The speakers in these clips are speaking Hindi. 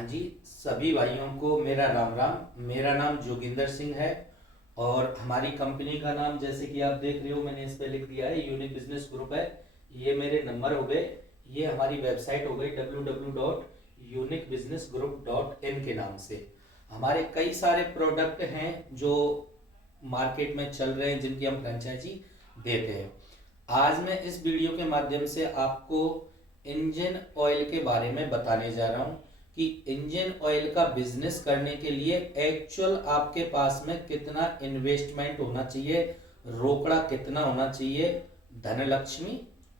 हाँ जी, सभी भाइयों को मेरा राम राम। मेरा नाम जोगिंदर सिंह है और हमारी कंपनी का नाम जैसे कि आप देख रहे हो मैंने इस पे लिख दिया है यूनिक बिजनेस ग्रुप है। ये मेरे नंबर हो गए, ये हमारी वेबसाइट हो गई www.uniquebusinessgroup.in के नाम से। हमारे कई सारे प्रोडक्ट हैं जो मार्केट में चल रहे हैं जिनकी हम फ्रेंचाइजी देते हैं। आज मैं इस वीडियो के माध्यम से आपको इंजन ऑयल के बारे में बताने जा रहा हूँ कि इंजन ऑयल का बिजनेस करने के लिए एक्चुअल आपके पास में कितना इन्वेस्टमेंट होना चाहिए, रोकड़ा कितना होना चाहिए, धनलक्ष्मी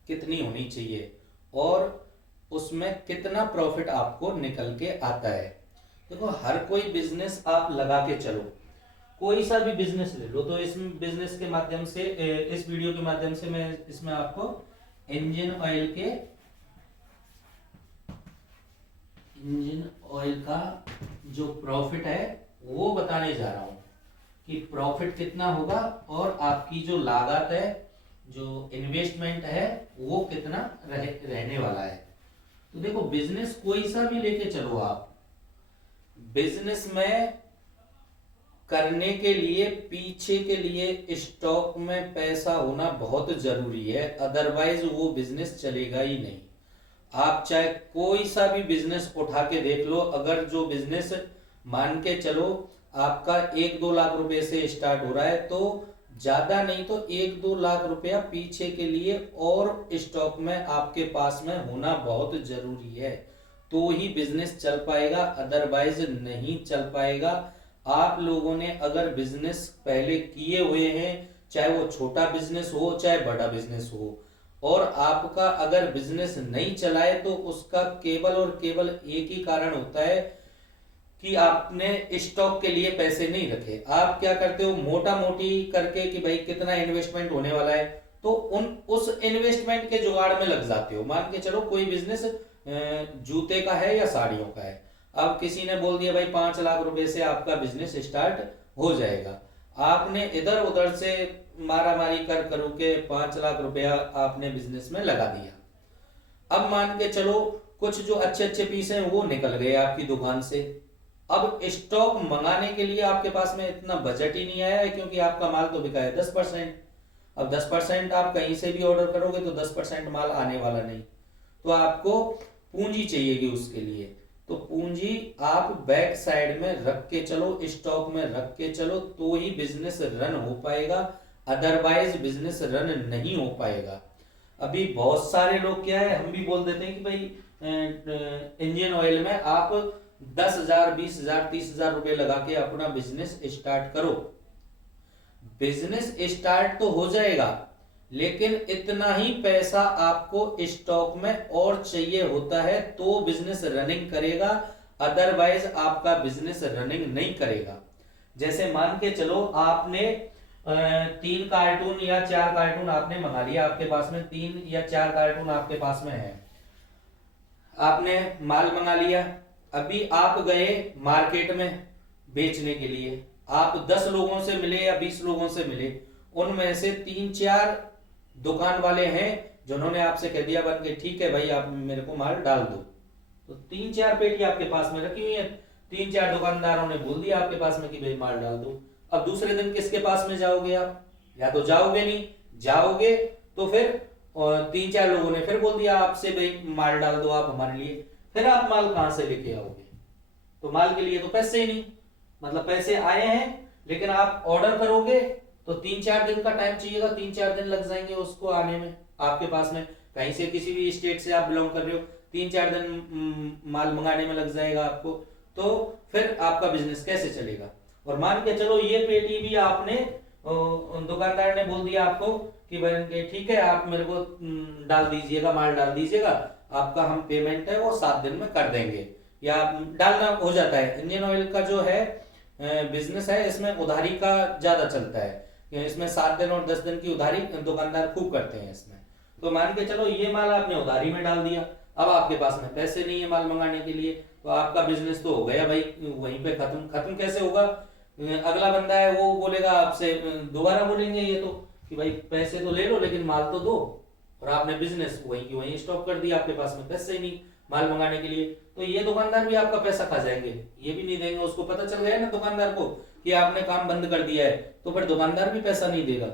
कितनी होनी चाहिए और उसमें कितना प्रॉफिट आपको निकल के आता है। देखो, हर कोई बिजनेस आप लगा के चलो, कोई सा भी बिजनेस ले लो, तो इस बिजनेस के माध्यम से इस वीडियो के माध्यम से मैं इसमें आपको इंजन ऑयल का जो प्रॉफिट है वो बताने जा रहा हूं कि प्रॉफिट कितना होगा और आपकी जो लागत है, जो इन्वेस्टमेंट है वो कितना रहने वाला है। तो देखो, बिजनेस कोई सा भी लेके चलो आप, बिजनेस में करने के लिए पीछे के लिए स्टॉक में पैसा होना बहुत जरूरी है, अदरवाइज वो बिजनेस चलेगा ही नहीं। आप चाहे कोई सा भी बिजनेस उठा के देख लो, अगर जो बिजनेस मान के चलो आपका 1-2 लाख रुपए से स्टार्ट हो रहा है तो ज्यादा नहीं तो 1-2 लाख रुपया पीछे के लिए और स्टॉक में आपके पास में होना बहुत जरूरी है, तो ही बिजनेस चल पाएगा, अदरवाइज नहीं चल पाएगा। आप लोगों ने अगर बिजनेस पहले किए हुए हैं, चाहे वो छोटा बिजनेस हो चाहे बड़ा बिजनेस हो, और आपका अगर बिजनेस नहीं चला है तो उसका केवल और केवल एक ही कारण होता है कि आपने स्टॉक के लिए पैसे नहीं रखे। आप क्या करते हो, मोटा मोटी करके कि भाई कितना इन्वेस्टमेंट होने वाला है तो उस इन्वेस्टमेंट के जुगाड़ में लग जाते हो। मान के चलो कोई बिजनेस जूते का है या साड़ियों का है, अब किसी ने बोल दिया भाई 5 लाख रुपए से आपका बिजनेस स्टार्ट हो जाएगा, आपने इधर उधर से मारा मारी कर करो के 5 लाख रुपया आपने बिजनेस में लगा दिया। अब मान के चलो कुछ जो अच्छे अच्छे पीस हैं वो निकल गए आपकी दुकान से, अब स्टॉक मंगाने के लिए आपके पास में इतना बजट ही नहीं आया है क्योंकि आपका माल तो बिका है 10%। अब 10% आप कहीं से भी ऑर्डर करोगे तो 10% माल आने वाला नहीं, तो आपको पूंजी चाहिएगी उसके लिए। तो पूंजी आप बैक साइड में रख के चलो, स्टॉक में रख के चलो, तो ही बिजनेस रन हो पाएगा, अदरवाइज बिजनेस रन नहीं हो पाएगा। अभी बहुत सारे लोग क्या है, हम भी बोल देते हैं कि भाई इंजन ऑयल में आप 10,000 20,000 30,000 रुपए लगा के अपना बिजनेस स्टार्ट करो। बिजनेस स्टार्ट तो हो जाएगा लेकिन इतना ही पैसा आपको स्टॉक में और चाहिए होता है तो बिजनेस रनिंग करेगा, अदरवाइज आपका बिजनेस रनिंग नहीं करेगा। जैसे मान के चलो आपने 3 कार्टून या 4 कार्टून आपने मंगा लिया, आपके पास में 3 या 4 कार्टून आपके पास में है, आपने माल मंगा लिया। अभी आप गए मार्केट में बेचने के लिए, आप 10 लोगों से मिले या 20 लोगों से मिले, उनमें से 3-4 दुकान वाले हैं जिन्होंने आपसे कह दिया बन के ठीक है भाई आप मेरे को माल डाल दो, तो 3-4 पेटी आपके पास में रखी हुई है, 3-4 दुकानदारों ने बोल दिया आपके पास में कि भाई माल डाल दो। अब दूसरे दिन किसके पास में जाओगे आप, या तो जाओगे नहीं, जाओगे तो फिर 3-4 लोगों ने फिर बोल दिया आपसे भाई माल डाल दो आप हमारे लिए, फिर आप माल कहां से लेके आओगे, तो माल के लिए तो पैसे ही नहीं, मतलब पैसे आए हैं लेकिन आप ऑर्डर करोगे तो 3-4 दिन का टाइम चाहिएगा, 3-4 दिन लग जाएंगे उसको आने में आपके पास में, कहीं से किसी भी स्टेट से आप बिलोंग कर रहे हो 3-4 दिन माल मंगाने में लग जाएगा आपको, तो फिर आपका बिजनेस कैसे चलेगा। और मान के चलो ये पेटी भी आपने दुकानदार ने बोल दिया आपको कि भाई ठीक है आप मेरे को डाल दीजिएगा, माल डाल दीजिएगा, आपका हम पेमेंट है वो 7 दिन में कर देंगे, या डालना हो जाता है। इंजन ऑयल का जो है बिजनेस है इसमें उधारी का ज्यादा चलता है, इसमें 7 दिन और 10 दिन की उधारी दुकानदार खूब करते हैं इसमें। तो मान के चलो ये माल आपने उधारी में डाल दिया, अब आपके पास में पैसे नहीं है माल मंगाने के लिए, तो आपका बिजनेस तो हो गया भाई वहीं पे खत्म। खत्म कैसे होगा, अगला बंदा है वो बोलेगा आपसे, दोबारा बोलेंगे ये तो कि भाई पैसे तो ले लो लेकिन माल तो दो, और आपने बिजनेस वहीं की वहीं स्टॉप कर दिया, आपके पास में पैसे ही नहीं, माल मंगाने के लिए, तो ये दुकानदार भी आपका पैसा खा जाएंगे, ये भी नहीं देंगे। उसको पता चल गया ना दुकानदार को कि आपने काम बंद कर दिया है, तो फिर दुकानदार भी पैसा नहीं देगा।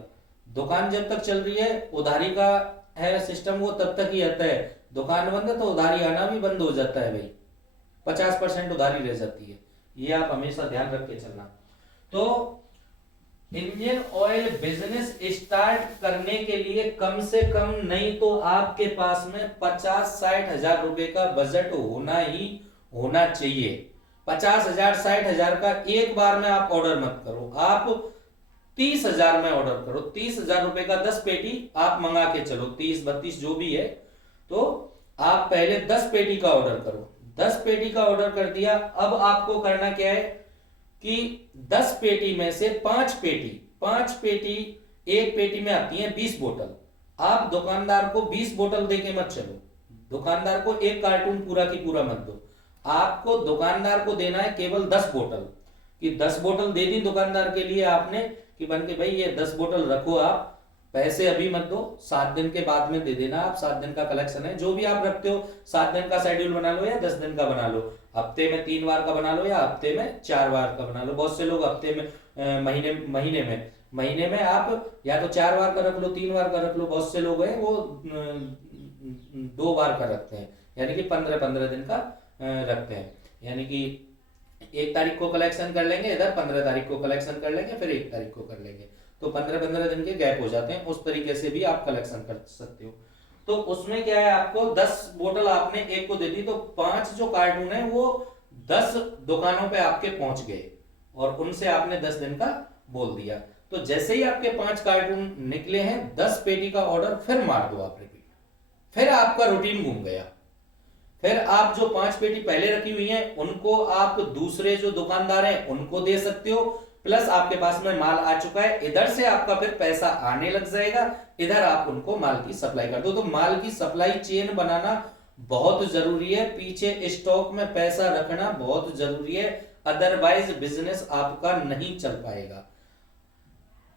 दुकान जब तक चल रही है, उधारी का है सिस्टम, वो तब तक ही आता है। दुकान बंद है तो उधारी आना भी बंद हो जाता है भाई, 50% उधारी रह जाती है। ये आप हमेशा ध्यान रख के चलना। तो इंडियन ऑयल बिजनेस स्टार्ट करने के लिए कम से कम नहीं तो आपके पास में 50-60 हजार रुपए का बजट होना ही होना चाहिए। 50,000-60,000 का एक बार में आप ऑर्डर मत करो, आप 30,000 में ऑर्डर करो। 30,000 रुपए का 10 पेटी आप मंगा के चलो, 30-32 जो भी है, तो आप पहले 10 पेटी का ऑर्डर करो। 10 पेटी का ऑर्डर कर दिया, अब आपको करना क्या है कि 10 पेटी में से 5 पेटी, एक पेटी में आती है 20 बोतल। आप दुकानदार को 20 बोतल देके मत चलो, दुकानदार को एक कार्टून पूरा की पूरा मत दो। आपको दुकानदार को देना है केवल 10 बोतल, कि 10 बोतल दे दी दुकानदार के लिए आपने कि बन के भाई ये 10 बोतल रखो, आप पैसे अभी मत दो, 7 दिन के बाद में दे देना। आप 7 दिन का कलेक्शन है, जो भी आप रखते हो, 7 दिन का शेड्यूल बना लो या 10 दिन का बना लो, हफ्ते में 3 बार का बना लो या हफ्ते में 4 बार का बना लो। बहुत से लोग हफ्ते में महीने में आप या तो 4 बार का रख लो, 3 बार का रख लो। बहुत से लोग हैं वो 2 बार का रखते हैं, यानी कि 15-15 दिन का रखते हैं। यानी कि 1 तारीख को कलेक्शन कर लेंगे इधर, 15 तारीख को कलेक्शन कर लेंगे, फिर 1 तारीख को कर लेंगे, तो 15-15 दिन के गैप हो जाते हैं। उस तरीके से भी आप कलेक्शन कर सकते हो। तो उसमें क्या है, आपको 10 बोतल आपने एक को दे दी, तो 5 जो कार्टून है वो 10 दुकानों पे आपके पहुंच गए और उनसे आपने 10 दिन का बोल दिया। तो जैसे ही आपके 5 कार्टून निकले हैं, 10 पेटी का ऑर्डर फिर मार दो आप रिपीट, फिर आपका रूटीन घूम गया। फिर आप जो 5 पेटी पहले रखी हुई हैं उनको आप दूसरे जो दुकानदार हैं उनको दे सकते हो, प्लस आपके पास में माल आ चुका है, इधर से आपका फिर पैसा आने लग जाएगा, इधर आप उनको माल की सप्लाई कर दो। तो माल की सप्लाई चेन बनाना बहुत जरूरी है, पीछे स्टॉक में पैसा रखना बहुत जरूरी है, अदरवाइज बिजनेस आपका नहीं चल पाएगा।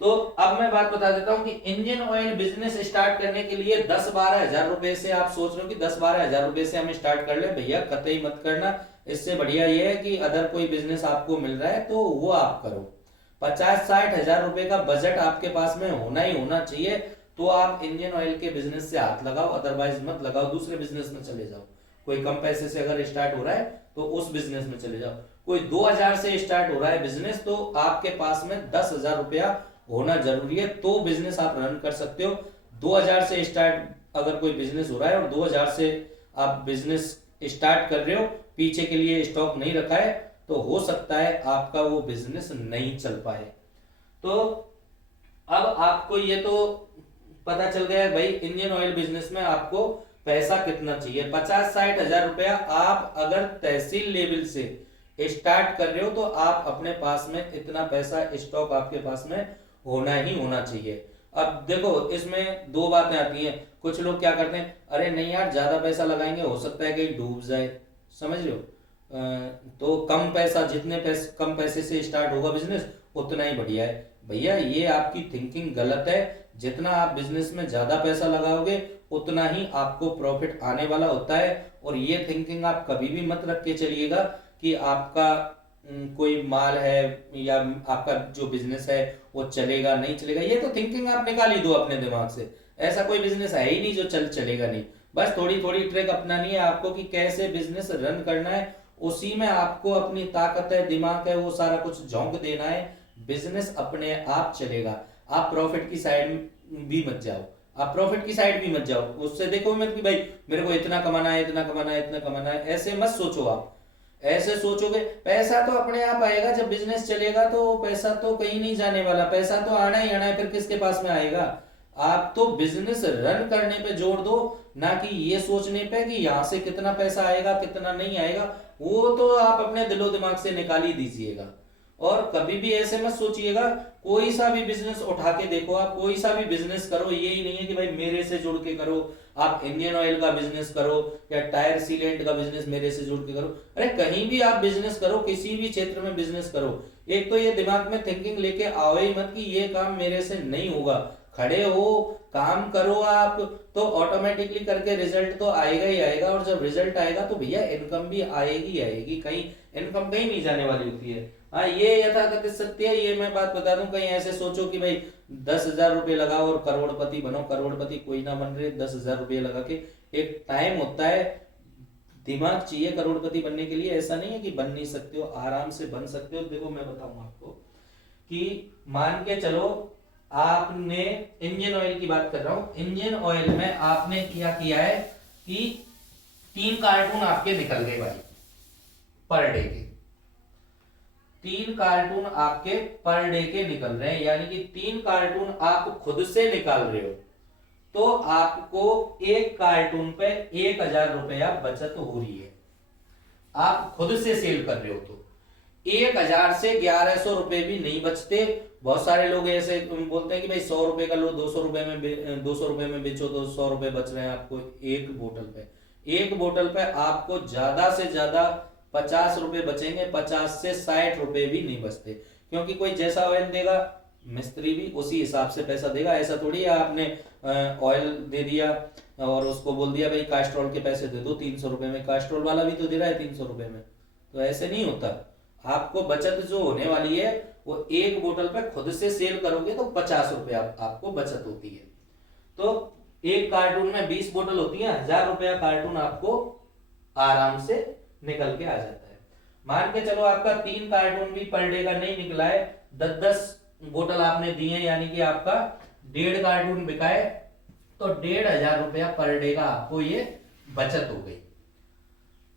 तो अब मैं बात बता देता हूं कि इंडियन ऑयल बिजनेस स्टार्ट करने के लिए 10-12 हजार रुपए से आप सोच रहे हो कि 10-12 हजार रुपए से हम स्टार्ट कर ले, भैया कतई मत करना। इससे बढ़िया ये है कि अदर कोई बिजनेस आपको मिल रहा है तो वो आप करो। 50-60 हजार रुपए का बजट आपके पास में होना ही होना चाहिए, तो आप इंडियन ऑयल के बिजनेस से हाथ लगाओ, अदरवाइज मत लगाओ, दूसरे बिजनेस में चले जाओ। कोई कम पैसे से अगर स्टार्ट हो रहा है तो उस बिजनेस में चले जाओ। कोई 2,000 से स्टार्ट हो रहा है बिजनेस, तो आपके पास में 10,000 रुपया होना जरूरी है, तो बिजनेस आप रन कर सकते हो। 2,000 से स्टार्ट अगर कोई बिजनेस हो रहा है और 2,000 से आप बिजनेस स्टार्ट कर रहे हो, पीछे के लिए स्टॉक नहीं रखा है, तो हो सकता है आपका वो बिजनेस नहीं चल पाए। तो अब आपको ये तो पता चल गया है भाई इंडियन ऑयल बिजनेस में आपको पैसा कितना चाहिए। 50-60 हजार रुपया आप अगर तहसील लेवल से स्टार्ट कर रहे हो तो आप अपने पास में इतना पैसा स्टॉक आपके पास में होना ही होना चाहिए। अब देखो इसमें 2 बातें आती हैं, कुछ लोग क्या करते हैं, अरे नहीं यार ज्यादा पैसा लगाएंगे हो सकता है कहीं डूब जाए, समझ लो, तो कम पैसा, कम पैसे से स्टार्ट होगा बिजनेस उतना ही बढ़िया है। भैया ये आपकी थिंकिंग गलत है, जितना आप बिजनेस में ज्यादा पैसा लगाओगे उतना ही आपको प्रॉफिट आने वाला होता है। और ये थिंकिंग आप कभी भी मत रख के चलिएगा कि आपका कोई माल है या आपका जो बिजनेस है वो चलेगा नहीं चलेगा, ये तो थिंकिंग आप निकाल ही दो अपने दिमाग से। ऐसा कोई बिजनेस है ही नहीं जो चलेगा नहीं। बस थोड़ी थोड़ी ट्रिक अपनानी है आपको कि कैसे बिजनेस रन करना है, उसी में आपको अपनी ताकत है, दिमाग है, वो सारा कुछ झोंक देना है, बिजनेस अपने आप चलेगा। आप प्रॉफिट की साइड भी मत जाओ, आप प्रॉफिट की साइड भी मत जाओ, उससे देखो मत कि भाई मेरे को इतना कमाना है, इतना कमाना है, इतना कमाना है, ऐसे मत सोचो। आप ऐसे सोचोगे पैसा तो अपने आप आएगा, जब बिजनेस चलेगा तो पैसा तो कहीं नहीं जाने वाला, पैसा तो आना ही आना है, फिर किसके पास में आएगा। आप तो बिजनेस रन करने पे जोर दो, ना कि ये सोचने पे कि यहाँ से कितना पैसा आएगा कितना नहीं आएगा, वो तो आप अपने दिलो दिमाग से निकाल ही दीजिएगा। और कभी भी ऐसे मत सोचिएगा, कोई सा भी बिजनेस उठा के देखो, आप कोई सा भी बिजनेस करो, यही नहीं है कि भाई मेरे से जुड़ के करो, आप इंडियन ऑयल का बिजनेस करो या टायर सीलेंट का बिजनेस मेरे से जुड़ के करो। अरे कहीं भी आप बिजनेस करो, किसी भी क्षेत्र में बिजनेस करो, एक तो ये दिमाग में थिंकिंग लेके आओ ही मत कि ये काम मेरे से नहीं होगा। खड़े हो, काम करो आप, तो ऑटोमेटिकली करके रिजल्ट तो आएगा ही आएगा। और जब रिजल्ट आएगा तो भैया इनकम भी आएगी आएगी, कहीं इनकम कहीं नहीं जाने वाली होती है। हाँ, ये यथाकथित सत्य है, ये मैं बात बता दूं। कहीं ऐसे सोचो कि भाई 10,000 रुपये लगाओ और करोड़पति बनो, करोड़पति कोई ना बन रहे 10,000 रुपये लगा के। एक टाइम होता है, दिमाग चाहिए करोड़पति बनने के लिए। ऐसा नहीं है कि बन नहीं सकते हो, आराम से बन सकते हो। देखो मैं बताऊं आपको कि मान के चलो आपने इंजन ऑयल की बात कर रहा हूं, इंजन ऑयल में आपने क्या किया है कि 3 कार्टून आपके निकल गए भाई पर डे के। 3 कार्टून आपके पर डे के निकल रहे हैं, यानी कि 3 कार्टून आप खुद से निकाल रहे हो, तो आपको एक कार्टून पे 1,000 रुपया बचत हो रही है। आप खुद से सेल कर रहे हो तो 1,000 से 1,100 रुपए भी नहीं बचते। बहुत सारे लोग ऐसे बोलते हैं कि भाई 100 रुपए का लो, 200 रुपए में 200 रुपए में बेचो तो 100 रुपए बच रहे हैं आपको एक बोतल पे। एक बोतल पे आपको ज्यादा से ज्यादा 50 रुपए बचेंगे, 50 से 60 रुपए भी नहीं बचते। क्योंकि कोई जैसा ऑयल देगा मिस्त्री भी उसी हिसाब से पैसा देगा। ऐसा थोड़ी है आपने ऑयल दे दिया और उसको बोल दिया भाई कास्ट्रोल के पैसे दे दो 300 रुपए में, कास्ट्रोल वाला भी तो दे रहा है 300 रुपए में। तो ऐसे नहीं होता। आपको बचत जो होने वाली है वो एक बोतल पे खुद से सेल करोगे तो 50 रुपए आपको बचत होती है। तो एक कार्टून में 20 बोतल होती है, 1,000 रुपया कार्टून आपको आराम से निकल के आ जाता है। मान के चलो आपका 3 कार्टून भी पर डे का नहीं निकला है, 10-10 बोतल आपने दी है, यानी कि आपका 1.5 कार्टून बिका है, तो 1,500 रुपया पर डे का आपको ये बचत हो गई।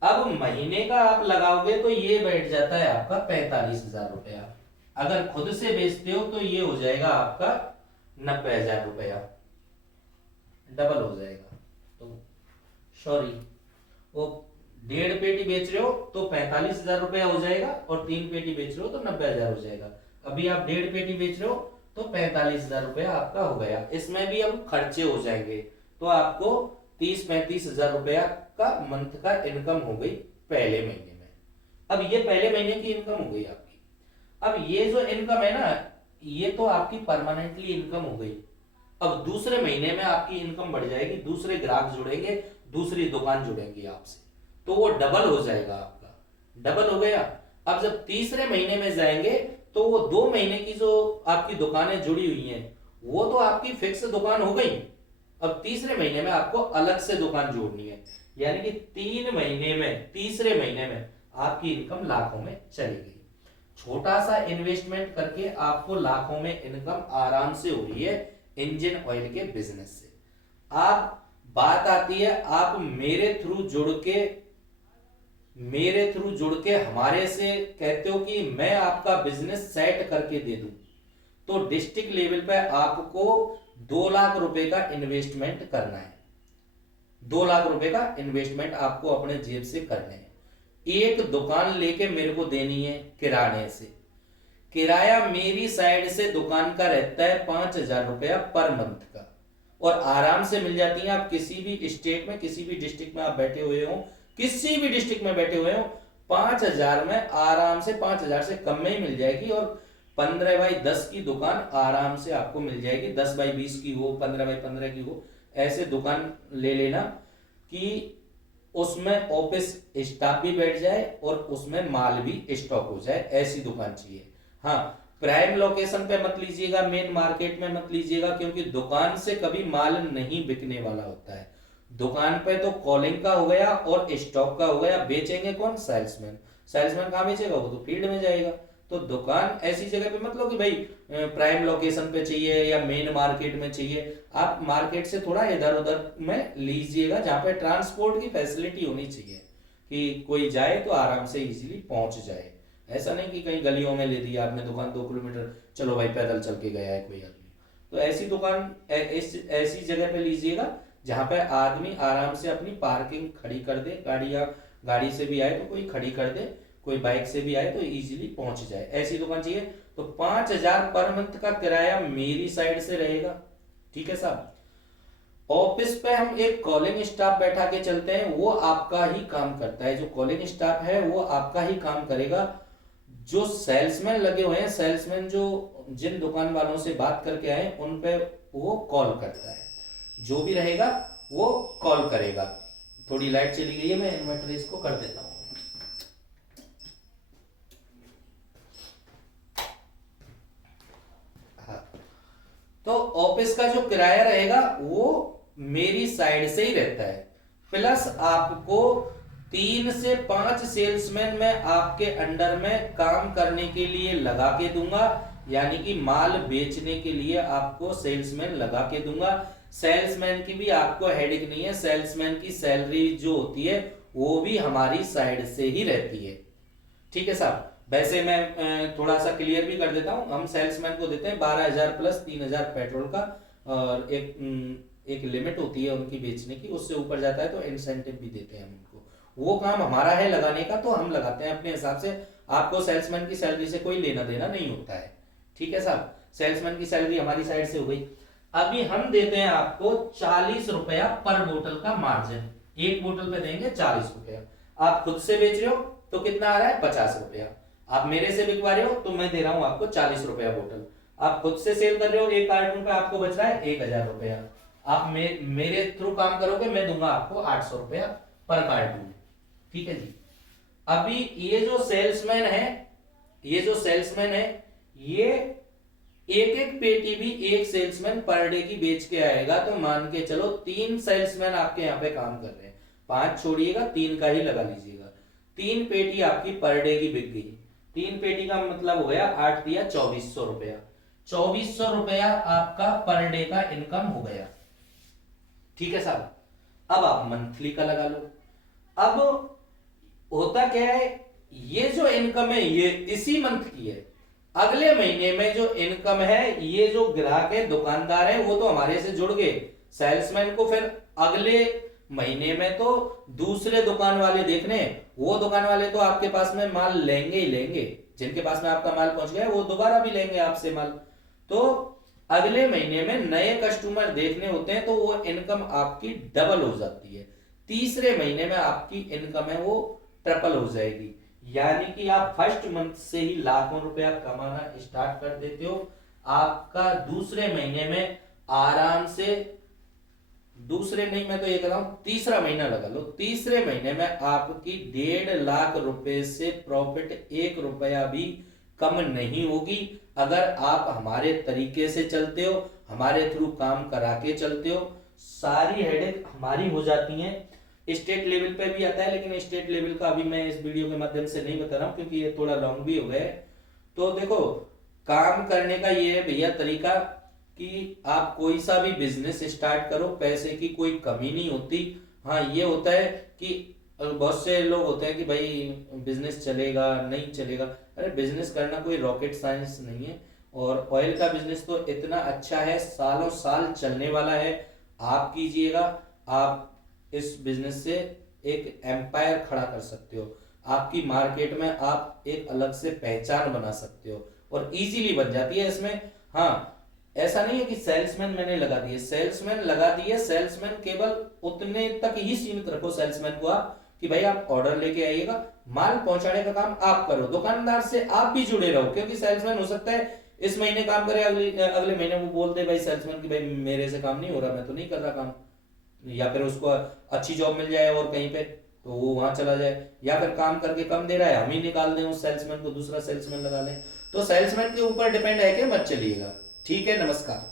अब महीने का आप लगाओगे तो ये बैठ जाता है आपका 45,000 रुपया। अगर खुद से बेचते हो तो ये हो जाएगा आपका 90,000 रुपया, डबल हो जाएगा। तो सॉरी, वो 1.5 पेटी बेच रहे हो तो 45,000 रुपया हो जाएगा, और 3 पेटी बेच रहे हो तो 90,000 हो जाएगा। अभी आप 1.5 पेटी बेच रहे हो तो 45,000 रुपया आपका हो गया। इसमें भी अब खर्चे हो जाएंगे, तो आपको 30-35,000 रुपया का मंथ का इनकम हो गई पहले महीने में। अब ये पहले महीने की इनकम हो गई आपकी। अब ये जो इनकम है ना, ये तो आपकी परमानेंटली इनकम हो गई। अब दूसरे महीने में आपकी इनकम बढ़ जाएगी, दूसरे ग्राहक जुड़ेंगे, दूसरी दुकान जुड़ेंगी आपसे, तो वो डबल हो जाएगा आपका। डबल हो गया। अब जब तीसरे महीने में जाएंगे तो वो 2 महीने की जो आपकी दुकानें जुड़ी हुई हैं वो तो आपकी फिक्स दुकान हो गई। अब तीसरे महीने में आपको अलग से दुकान जोड़नी है, यानी कि 3 महीने में, तीसरे महीने में आपकी इनकम लाखों में चली गई। छोटा सा इन्वेस्टमेंट करके आपको लाखों में इनकम आराम से हो रही है इंजन ऑयल के बिजनेस से। आप बात आती है, आप मेरे थ्रू जुड़ के हमारे से कहते हो कि मैं आपका बिजनेस सेट करके दे दूं, तो डिस्ट्रिक्ट लेवल पे आपको 2 लाख रुपए का इन्वेस्टमेंट करना है। 2 लाख रुपए का इन्वेस्टमेंट आपको अपने जेब से करने हैं। एक दुकान लेके मेरे को देनी है किराने से। किराया मेरी साइड से दुकान का रहता है 5,000 रुपया पर मंथ का, और आराम से मिल जाती है। आप किसी भी स्टेट में, किसी भी डिस्ट्रिक्ट में आप बैठे हुए हो, किसी भी डिस्ट्रिक्ट में बैठे हुए हो, 5,000 में आराम से, 5,000 से कम में ही मिल जाएगी। और 15x10 की दुकान आराम से आपको मिल जाएगी। 10x20 की हो, 15x15 की हो, ऐसे दुकान ले लेना कि उसमें ऑफिस स्टाफ भी बैठ जाए और उसमें माल भी स्टॉक हो जाए, ऐसी दुकान चाहिए। हाँ, प्राइम लोकेशन पे मत लीजिएगा, मेन मार्केट में मत लीजिएगा, क्योंकि दुकान से कभी माल नहीं बिकने वाला होता है। दुकान पे तो कॉलिंग का हो गया और स्टॉक का हो गया, बेचेंगे कौन? सेल्समैन। सेल्समैन कहाँ बेचेगा? वो तो फील्ड में जाएगा। तो दुकान ऐसी जगह पे मत लो कि भाई प्राइम लोकेशन पे चाहिए या मेन मार्केट में चाहिए। आप मार्केट से थोड़ा इधर उधर में लीजिएगा, जहाँ पे ट्रांसपोर्ट की फैसिलिटी होनी चाहिए कि कोई जाए तो आराम से इजीली पहुंच जाए। ऐसा नहीं कि कहीं गलियों में ले दी आपने दुकान, 2 किलोमीटर चलो भाई पैदल चल के गया है कोई आदमी। तो ऐसी दुकान ऐसी जगह पे लीजिएगा जहां पे आदमी आराम से अपनी पार्किंग खड़ी कर दे, गाड़ी से भी आए तो कोई खड़ी कर दे, कोई बाइक से भी आए तो इजीली पहुंच जाए, ऐसी दुकान चाहिए। तो 5,000 पर मंथ का किराया मेरी साइड से रहेगा। ठीक है साहब। ऑफिस पे हम एक कॉलिंग स्टाफ बैठा के चलते हैं, वो आपका ही काम करता है। जो कॉलिंग स्टाफ है वो आपका ही काम करेगा। जो सेल्समैन लगे हुए हैं, सेल्समैन जो जिन दुकान वालों से बात करके आए उन पे वो कॉल करता है, जो भी रहेगा वो कॉल करेगा। थोड़ी लाइट चली गई है, मैं इन्वर्टर इसको कर देता हूं। हाँ, तो ऑफिस का जो किराया रहेगा वो मेरी साइड से ही रहता है, प्लस आपको 3 से 5 सेल्समैन मैं आपके अंडर में काम करने के लिए लगा के दूंगा, यानी कि माल बेचने के लिए आपको सेल्समैन लगा के दूंगा। सेल्समैन की भी आपको हेडेक नहीं है, सेल्समैन की सैलरी जो होती है वो भी हमारी साइड से ही रहती है। ठीक है साहब। वैसे मैं थोड़ा सा क्लियर भी कर देता हूं, हम सेल्समैन को देते हैं 12,000 प्लस 3,000 पेट्रोल का, और एक लिमिट होती है उनकी बेचने की, उससे ऊपर जाता है तो इंसेंटिव भी देते हैं हम उनको। वो काम हमारा है लगाने का, तो हम लगाते हैं अपने हिसाब से। आपको सेल्समैन की सैलरी से कोई लेना देना नहीं होता है। ठीक है साहब, सेल्समैन की सैलरी हमारी साइड से हो गई। अभी हम देते हैं आपको 40 रुपया पर बोतल का मार्जिन, एक बोतल पे देंगे 40 रुपया। आप खुद से बेच रहे हो तो कितना आ रहा है, 50 रुपया। आप मेरे से बिकवा रहे हो तो मैं दे रहा हूं आपको 40 रुपया बोतल। आप खुद से सेल कर रहे हो, एक कार्टून पे आपको बच रहा है 1,000 रुपया। आप मेरे थ्रू काम करोगे, मैं दूंगा आपको 800 रुपया पर कार्टून। ठीक है जी। अभी ये जो सेल्समैन है ये एक एक पेटी भी एक सेल्समैन पर डे की बेच के आएगा, तो मान के चलो 3 सेल्समैन आपके यहाँ पे काम कर रहे हैं, 5 छोड़िएगा, 3 का ही लगा लीजिएगा। 3 पेटी आपकी पर डे की बिक गई। 3 पेटी का मतलब हो गया 8 दिया 2400 रुपया। 2400 रुपया आपका पर डे का इनकम हो गया। ठीक है साहब। अब आप मंथली का लगा लो। अब होता क्या है, ये जो इनकम है ये इसी मंथ की है। अगले महीने में जो इनकम है, ये जो ग्राहक है, दुकानदार है, वो तो हमारे से जुड़ गए। सेल्समैन को फिर अगले महीने में तो दूसरे दुकान वाले देखने, वो दुकान वाले तो आपके पास में माल लेंगे ही लेंगे, जिनके पास में आपका माल पहुंच गया वो दोबारा भी लेंगे आपसे माल। तो अगले महीने में नए कस्टमर देखने होते हैं, तो वो इनकम आपकी डबल हो जाती है। तीसरे महीने में आपकी इनकम है वो ट्रिपल हो जाएगी, यानी कि आप फर्स्ट मंथ से ही लाखों रुपया कमाना स्टार्ट कर देते हो। आपका दूसरे महीने में आराम से, दूसरे नहीं मैं तो ये कह रहा हूं तीसरा महीना लगा लो, तीसरे महीने में आपकी 1.5 लाख रुपए से प्रॉफिट 1 रुपया भी कम नहीं होगी। अगर आप हमारे तरीके से चलते हो, हमारे थ्रू काम करा के चलते हो, सारी हेडेक हमारी हो जाती हैं। स्टेट लेवल पे भी आता है, लेकिन स्टेट लेवल का अभी मैं इस वीडियो के माध्यम से नहीं बता रहा हूं, क्योंकि ये थोड़ा लॉन्ग भी हो गया है। तो देखो, काम करने का ये है भैया तरीका कि आप कोई सा भी बिजनेस स्टार्ट करो, पैसे की कोई कमी नहीं होती। हाँ, ये होता है कि बहुत से लोग होते हैं कि भाई बिजनेस चलेगा नहीं चलेगा। अरे बिजनेस करना कोई रॉकेट साइंस नहीं है, और ऑयल का बिजनेस तो इतना अच्छा है, सालों साल चलने वाला है। आप कीजिएगा, आप इस बिजनेस से एक एम्पायर खड़ा कर सकते हो। आपकी मार्केट में आप एक अलग से पहचान बना सकते हो, और इजीली बन जाती है इसमें। हाँ, ऐसा नहीं है कि सेल्समैन मैंने लगा दिए, सेल्समैन लगा दिए, सेल्समैन केवल उतने तक ही सीमित रखो सेल्समैन को आप, कि भाई आप ऑर्डर लेके आइएगा, माल पहुंचाने का काम आप करो, दुकानदार से आप भी जुड़े रहो। क्योंकि सेल्समैन हो सकता है इस महीने काम करे, अगले महीने वो बोल दे भाई सेल्समैन की, भाई मेरे से काम नहीं हो रहा, मैं तो नहीं कर रहा काम, या फिर उसको अच्छी जॉब मिल जाए और कहीं पे, तो वो वहां चला जाए, या फिर काम करके कम दे रहा है, हम ही निकाल दें उस सेल्समैन को, दूसरा सेल्समैन लगा लें। तो सेल्समैन के ऊपर डिपेंड है कि मत चलिएगा। ठीक है, नमस्कार।